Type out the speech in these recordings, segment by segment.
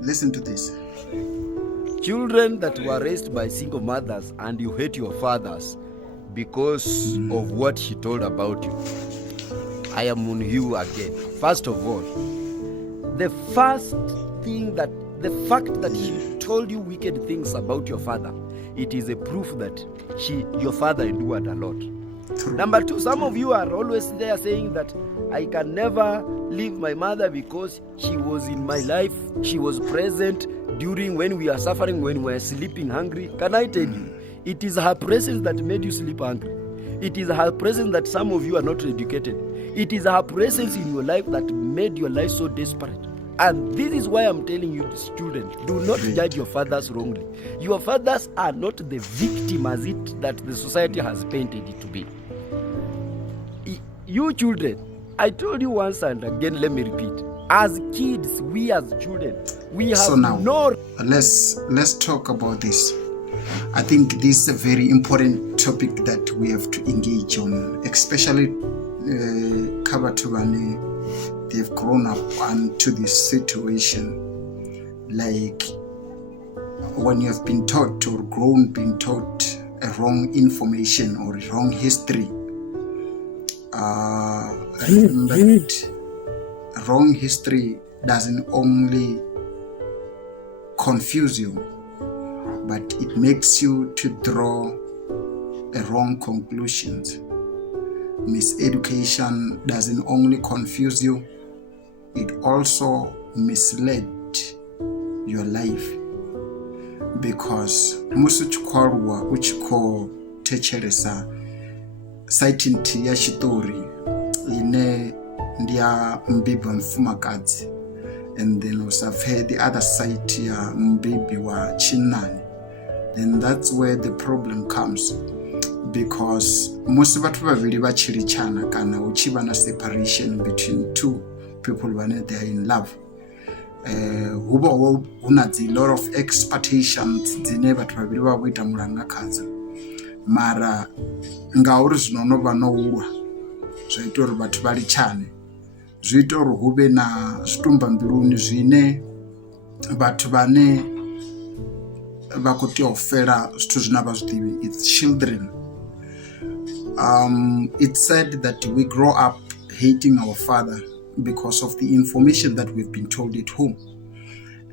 Listen to this. Children that were raised by single mothers and you hate your fathers because of what she told about you. I am on you again. First of all, the fact that she told you wicked things about your father, it is a proof that your father endured a lot. True. Number two, some of you are always there saying that I can never leave my mother because she was in my life. She was present during when we are suffering, when we are sleeping hungry. Can I tell you, it is her presence that made you sleep hungry. It is her presence that some of you are not educated. It is her presence in your life that made your life so desperate. And this is why I'm telling you, students, do not judge your fathers wrongly. Your fathers are not the victim as it that the society has painted it to be. You children, I told you once and again, let me repeat. As kids, we as children, we have let's talk about this. I think this is a very important topic that we have to engage on, especially Kabatubane. They've grown up into this situation. Like when you have been taught or been taught a wrong information or a wrong history, that wrong history doesn't only confuse you, but it makes you to draw a wrong conclusions. Miseducation doesn't only confuse you, it also misled your life, because musuchikwarwa uchiko techeresa saitinti ya shitori ine ndia mbibi wa mfumakadzi, and then usafhe the other side ya mbibi wa chinani, then that's where the problem comes, because musi vatu vaviri vachiri chana kana uchiva na separation between two people when they are in love, hubo unadzi lot of expectations dzine vatu vaviri vakuita mulangakadzi, mara ngauri zvinonova nourwa zvaita uri vatu vari chane, zviita uri huve na zvitumba mbiruni zvine vatu vane vakutia kufera zvithu zvinava zvidivi. It's children. It's said that we grow up hating our father because of the information that we've been told at home,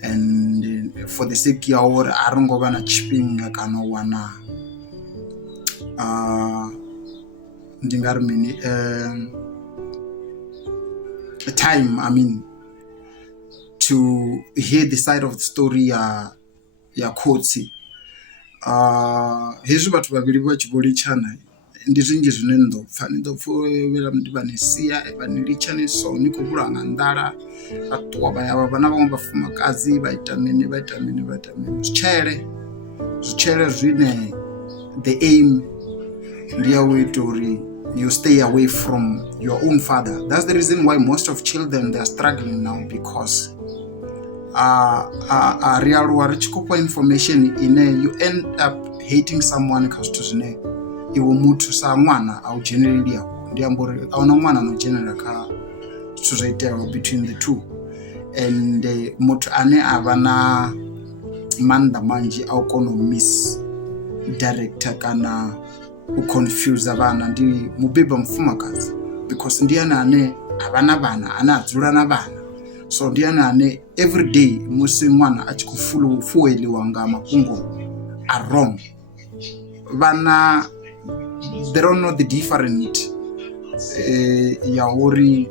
and for the sake ya uri aringova na chipinga kana wana ndingari mini time, I mean, to hear the side of the story ya kotsi. Hezvi vatu vaviri vachivolichana ndi zvinji zvine ndopfa ndopfovera ndivanisiya vanilichane so nikuvulanga ndala atuwa vayava vana vamwe vafumakazi vaita mini zvichele zvine the aim ndiyawita uri you stay away from your own father. That's the reason why most of children, they are struggling now, because rialuwa richikupa information ine you end up hating someone kazitu zvine iwe mutu sa mwana au generally yako ndiyambori auna mwana no general ka zvithu zvaitawo between the two, and mutu ane avana manda manji au kono miss director kana uconfuse vana ndi mubiba mfumakazi, because ndiyana ane avana vana ana adzula na vana, so ndiyana ane every day musi mwana achikufueliwa nga makungo are wrong. Vana they don't know the different ya uri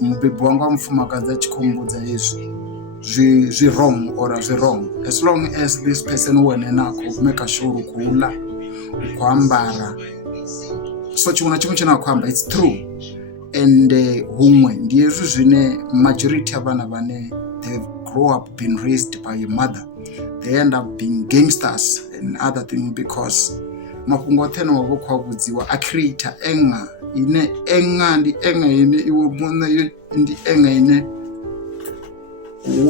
mubibi wangu wa mfumakazi achikumbudza zvi wrong or zvi wrong, as long as this person wene nako make sure kuula kuambara so chimwe chimwe china kuamba it's true, and humwe ndiyezvo zvine majority avana vane they grow up being raised by a mother, they end up being gangsters and other things, because mafungo athena wavo kwavudziwa acreator enga ine ine iwe mune ndi enga ine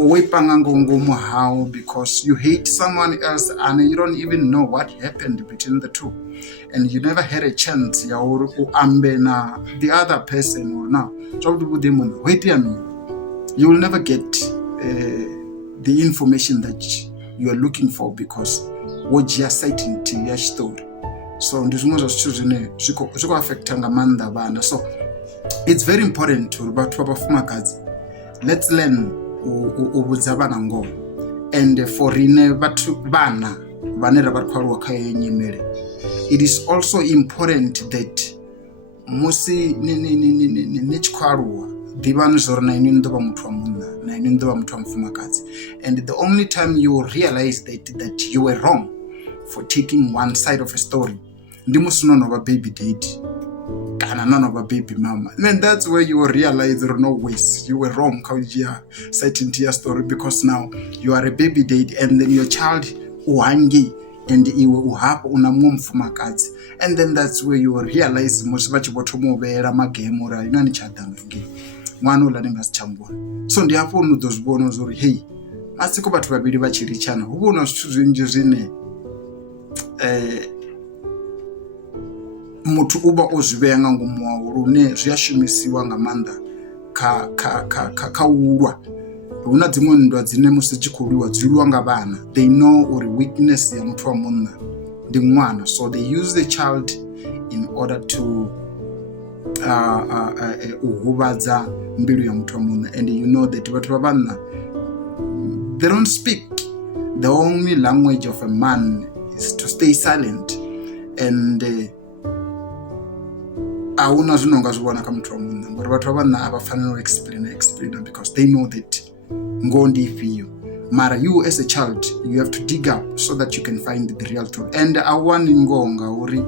weipanga ngomu how, because you hate someone else and you don't even know what happened between the two, and you never had a chance ya uri uambe na the other person or now so with them wait, I mean, you will never get the information that you are looking for because wo dzhia certainty ya tshiṱori. So ndi zwiṅwe zwa zwithu zwine zwi khou affecta nga maanḓa vhana. So it's very important uri vhathu vha vhafumakadzi let's learn u vhudza vhana ngoho. And for rine vhana vhane ra vha ri khou aluwa kha heyo nyimele, it is also important that musi ni tshi khou aluwa ḓivhani zwo ri na ini ni ḓo vha muthu wa munna, na ini ni ḓo vha muthu wa mufumakadzi. And the only time you realize that you were wrong for taking one side of a story ndi musi no no vha baby daddy kana no no vha baby mama. And that's where you will realize that no ways you were wrong kha u dzhia certainty ya story, because now you are a baby daddy and then your child uhangi and iwe uhapho una muṅwe mufumakadzi. And then that's where you will realize musi vha tshi vho thoma u vhela magemu uri ina ni tsha ḓanga ngei ṅwana uḽa ni nga si tsha muvhona. So ndi hafho ni ḓo zwi vhona uri hey, matsiko vhathu vhavhili vha tshi litshana hu vhona zwithu zwinzhi zwine muthu u vha o zwi vhea nga ngomu wawe lune zwi a shumisiwa nga maanḓa kha u lwa. Hu na dziṅwe nndwa dzine musi dzi khou lwiwa dzi lwiwa nga vhana. They know uri weakness ya muthu wa munna ndi ṅwana, so they use the child in order to u huvhadza mbilu ya muthu wa munna. And you know that vhathu vha vhanna they don't speak. The only language of a man is to stay silent. And ahuna zwino nga zwi vhona kha muthu wa munna ngori vhathu vha vhanna a vha fanela u explain because they know that ngoho ndi ifhio. Mara you as a child you have to dig up so that you can find the real truth. And a wani ngoho nga uri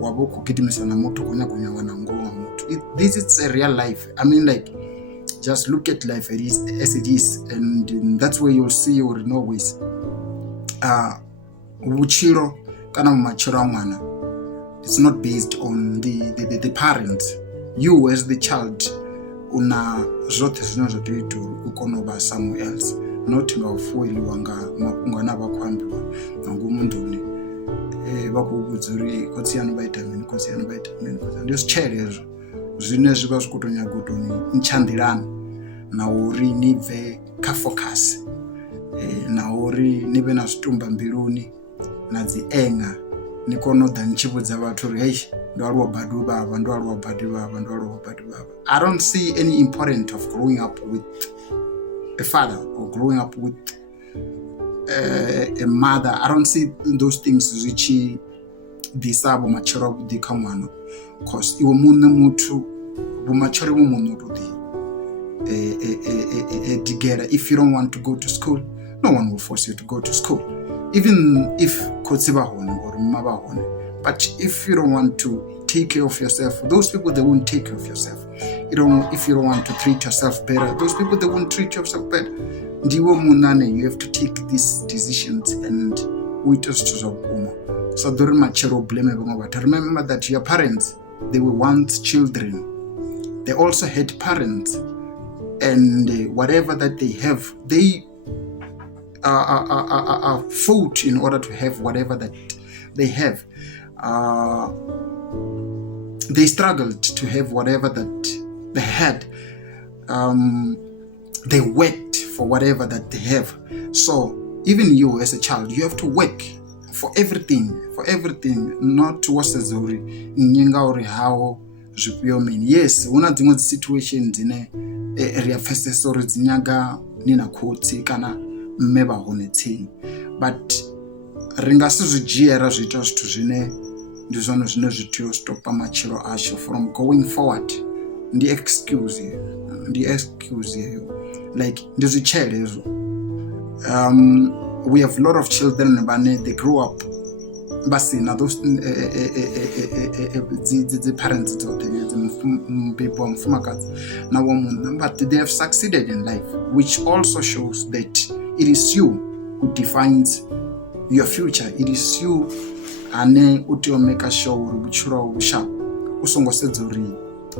wa vha khou gidimisa na muthu khou nyaga u wana ngoho wa muthu. This is a real life. I mean, like, just look at life as it is, and that's where you'll see or no ways vutshilo kana matshilo a ṅwana, it's not based on the parents. You as the child una zwoṱhe zwine zwa tea ita uri u kone u vha somewhere else, not nga u fueliwa nga mafhungo ane a vha khou ambiwa nga ngomu nḓuni vha khou vhudza uri khotsi yanu vha ita mini, khotsi yanu vha ita mini. Ndi zwitshele hezwo zwine zwi vha zwi khou tou nyaga u tou ni ntsha nḓilani na uri ni bve kha focus na uri ni vhe na zwitumba mbiluni na dzi enga, ni kone u ḓa ni tshi vhudza vhathu uri hei ndo aluwa badi vhavha, ndo aluwa badi vhavha, ndo aluwa badi vhavha. I don't see any importance of growing up with a father or growing up with a mother. I don't see those things zwi tshi ḓisa vhumatshelo avhuḓi kha ṅwana, because iwe muṋe muthu vhumatshelo vhu muṋe u tou ḓi digela. If you don't want to go to school, no one will force you to go to school, even if khotsi vha hone or mma vha hone. But if you don't want to take care of yourself, those people, they won't take care of yourself. If you don't want to treat yourself better, those people, they won't treat yourself better. Ndiwe munane, you have to take these decisions and uite zwithu zwa vhukuma. So ḓo ri matshelo blame vhaṅwe vhathu. Remember that your parents, they were once children. They also had parents, and whatever that they have, they fought in order to have whatever that they have. They struggled to have whatever that they had. They worked for whatever that they have. So even you as a child, you have to work for everything, not towards uri nyinga uri how zwifhio mini. Yes, huna dziṅwe dzi situations dzine ri a pfesesa uri dzi nyaga ni na khotsi kana mme vha hone tsini, but ri nga si zwi dzhiela zwi ita zwithu zwine ndi zwone zwine zwi tea u stopa matshilo ashu from going forward. Ndi excuse yeyo, like ndi zwitshele hezwo. We have a lot of children vhane they grow up basina those the parents dzoṱhe mbebi wa mufumakadzi na wa munna, but they have succeeded in life, which also shows that it is you who defines your future. It is you ane u tea u make sure uri vhutshilo hau vhushapu u songo sedza uri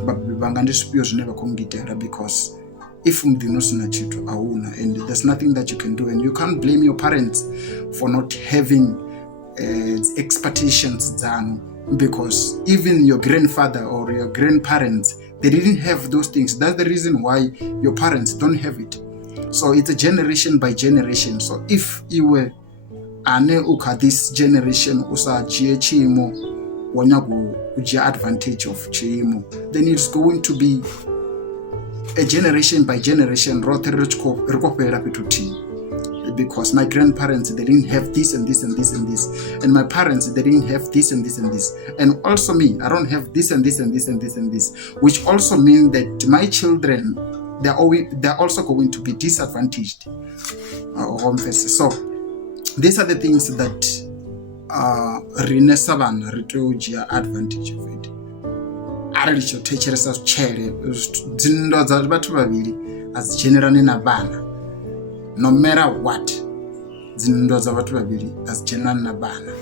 vhabebi vhanga ndi zwifhio zwine vha khou ngitela, because if muḓini u sina tshithu ahuna, and there's nothing that you can do, and you can't blame your parents for not having expectations dzanu, because even your grandfather or your grandparents, they didn't have those things. That's the reason why your parents don't have it. So it's a generation by generation. So if iwe ane ukha this generation usa dzhie tshiimo wa nyaga u dzhia advantage of tshiimo, then it's going to be a generation by generation roṱhe ri khou fhelela fhethu huthihi. Because my grandparents, they didn't have this and this and this and this, and my parents, they didn't have this and this and this, and also me, I don't have this and this and this and this and this, which also means that my children, they're also going to be disadvantaged. So these are the things that rine savana ri tea u dzhia advantage of it. Arali tsho thetshelesa zwitshele dzinndwa dza vhathu vhavhili a dzi dzhenelani na vhana, no matter what, dzinndwa dza vhathu vhavhili a dzi dzhenelani na vhana.